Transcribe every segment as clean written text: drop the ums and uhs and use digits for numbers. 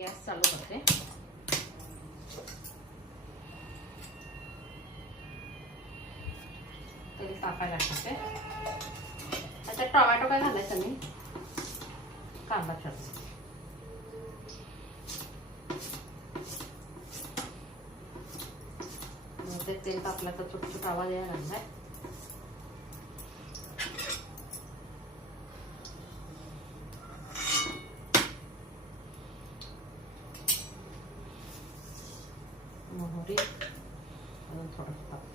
Gas चालू करते. तेल तापायला टाकते. त्याच्यात टोमॅटो काय घालायचं नाही, कांदा चिरते. ते तेल तापलं तर चुटचुट आवाज यायला लागलाय. मोहरी अजून थोडंसं टाकते.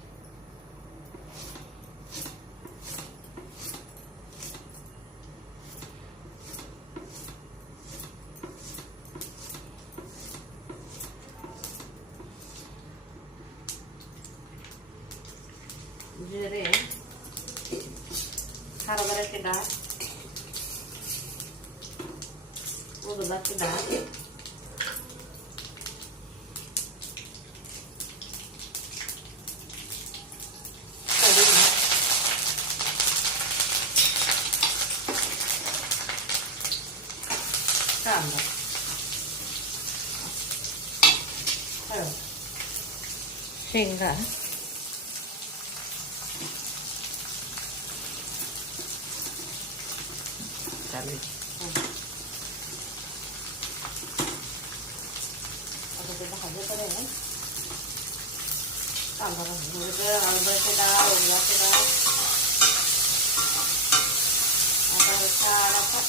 जिरे, हरभऱ्याची डाळ, उडदाची डाळ, कांदा, हळद, शेंगा, चालेल. आता ते भाजीकडे आहे कांदा भाजी, हरभऱ्याची डाळ, उडदाची डाळ, आता छान असा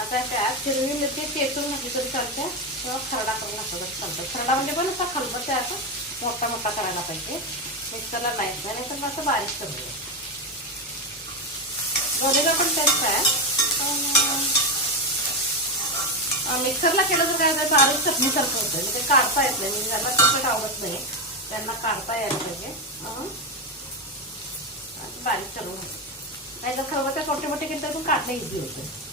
आता त्यात हिरवी मिरची चेचून घातली तरी चालते किंवा खरडा करून घातला तरी चालतं. खरडा म्हणजे पण असा खलबत्ते असं मोठा मोठा करायला पाहिजे, मिक्सरला नाही तर असं बारीक करूया. दोन्हीला पण टेस्ट आहे, पण मिक्सरला केलं तर काय होतं बारीक चटणीसारखं होतं, म्हणजे काढता येत नाही. म्हणजे ज्यांना तिखट आवडत नाही त्यांना काढता यायला पाहिजे, बारीक करून होतं. नाही तर खलबत्त्या मोठे मोठे केले तर पण काढणं इझी होतं.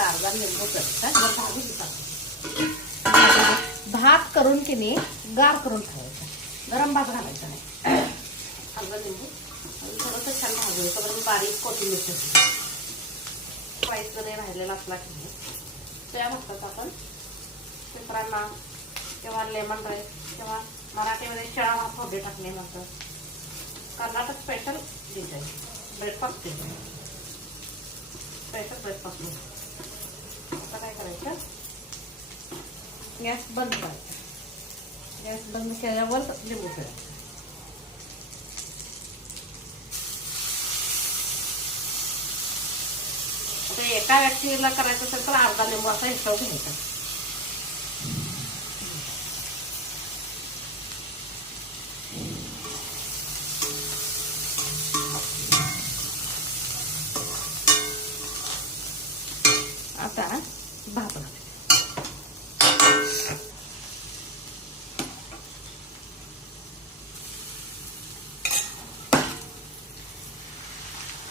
अर्धा लिंबू भात करून की नाही गार करून खायचा, गरम भात घालायचा नाही. अर्धा लिंबू थोडंसं छान भाजून परत बारीक कोथिंबीर स्पाइस जरी राहिलेला असला की नाही त्या भातात आपण मित्रांना किंवा लेमन राईस किंवा मराठीमध्ये शिळा भात फोडणी टाकणे म्हणतात. कर्नाटक स्पेशल डिश आहे, ब्रेकफास्ट डिश आहे, स्पेशल ब्रेकफास्ट डिश. आता काय करायचं, गॅस बंद करायचा. गॅस बंद केल्यावर लिंबू पिळायचं. आता एका व्यक्तीला करायचं असेल तर अर्धा लिंबू असा हिशोब घ्यायचा. आता भात घालायचा.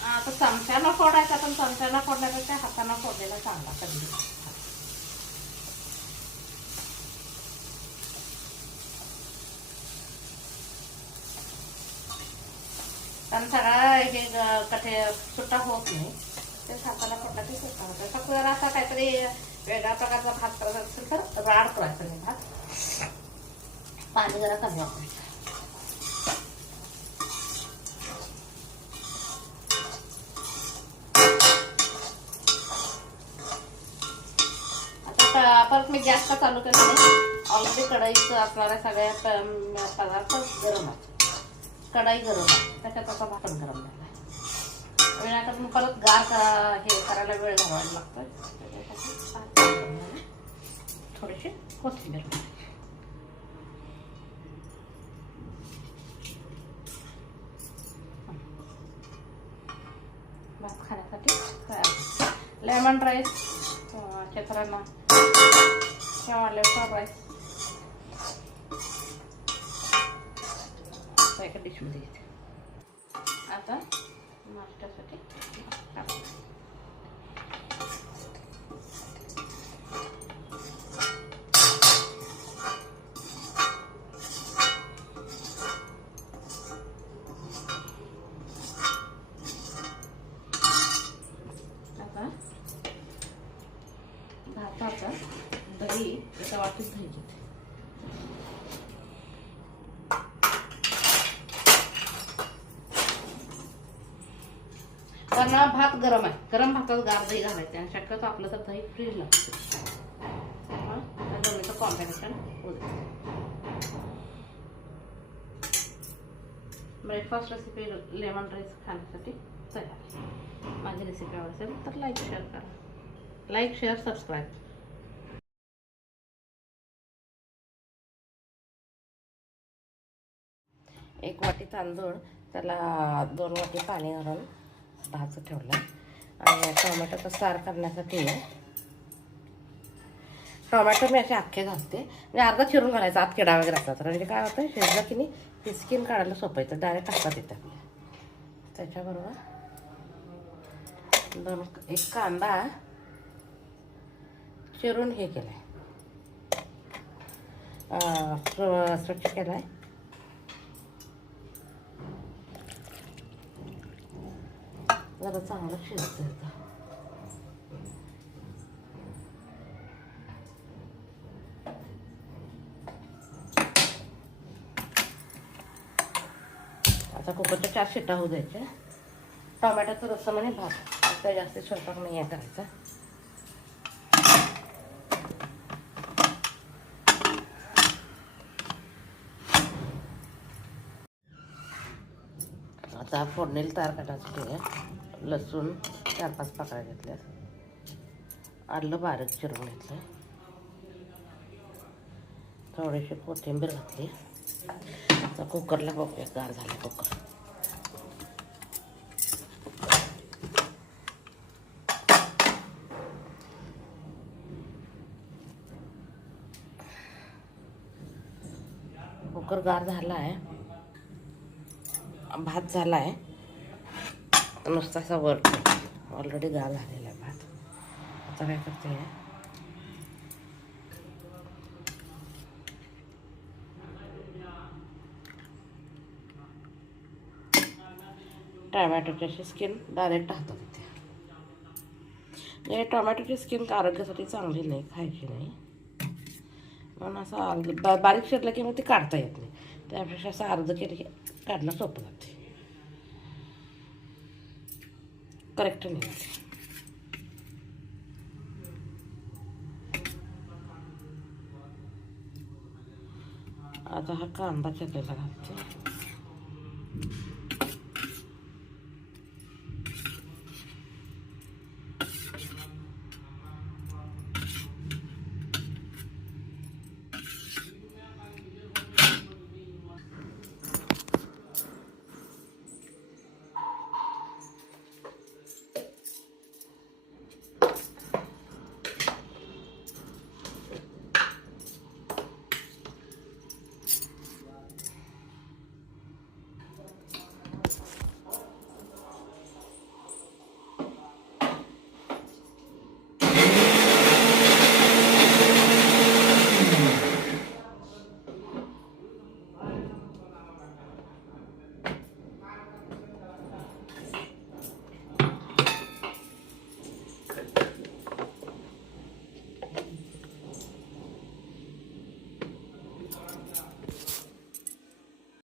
आता चमच्यानं फोडायचा, पण चमच्यानं फोडण्यापेक्षा हातानं फोडलेला चांगला कधी. कारण सगळा हे कठे सुट्टा होत नाही, ते हाताला फोडला की सुट्टा होतं. फक्त जरा असा काहीतरी वेगळ्या प्रकारचा भात करायचा असेल तर राड करायचा नाही भात, पाणी जरा कमी वापरायचं. परत मी गॅस का चालू केला नाही, ऑलरेडी कढईचं असणाऱ्या सगळ्या पदार्थ गरम आहे, कढई गरम आहे, त्याच्यात असा भात गरम झाला. वेळाकडून परत गार हे करायला वेळ घालवायला लागतोय. थोडीशी कोथिंबीर भात खाण्यासाठी तयार. लेमन राईस चित्रांना किंवा लेफ्ट राईस एका डिशमध्ये. आता नाश्त्यासाठी करायचं, दही एका वाटीत दही घेते. कारण भात गरम आहे, गरम भातात गार दही घालायचे आणि शक्यतो आपलं तर दही फ्रीज लागते. दोन्हीचं कॉम्बिनेशन होऊ दे. ब्रेकफास्ट रेसिपी लेमन राईस खाण्यासाठी तयार. माझी रेसिपी आवडते तर लाईक शेअर करा. Like share subscribe. एक वाटी तांदूळ, त्याला 2 वाटी पाणी घालून भाजत ठेवलं. आणि टोमॅटोचा सार करण्यासाठी टोमॅटो मी असे अख्खे घालते, म्हणजे अर्धा चिरून घालायचा, आत किडा वगैरे असतात म्हणजे काय होतं शिजलं की नाही ती स्किन काढायला सोपं येतं, डायरेक्ट टाकतात येतं. त्याच्याबरोबर एक कांदा चिरून हे केलं आहे, स्वच्छ केला आहे. जरा चांगलं शिजतं येतं. आता कुकरच्या 4 शिट्ट्या होऊ द्यायच्या. टोमॅटोचं रस्सम आणि भात, आता जास्त स्वयंपाक नाही आहे करायचा. आता फोडणीला तयार करायचं. लसूण 4-5 पाकळ्या घेतल्या, आलं बारीक चिरून घेतलं, थोडीशी कोथिंबीर घातली. आता कुकरला बघूया, गार झाला कुकर. कुकर गार झाला आहे, भात झाला आहे, नुसता असा वर ऑलरेडी गार झालेला आहे भात. आता काय करते, टोमॅटोची स्किन डायरेक्ट हातात येते. म्हणजे टोमॅटोची स्किन आरोग्यासाठी चांगली नाही, खायची नाही, म्हणून असं बारीक चिरलं की मग ते काढता येत नाही. त्यापेक्षा असं अर्ध केलं की काढणं सोपं जाते. करेक्ट नाही. आता हा कांदा चिरलेला घालते.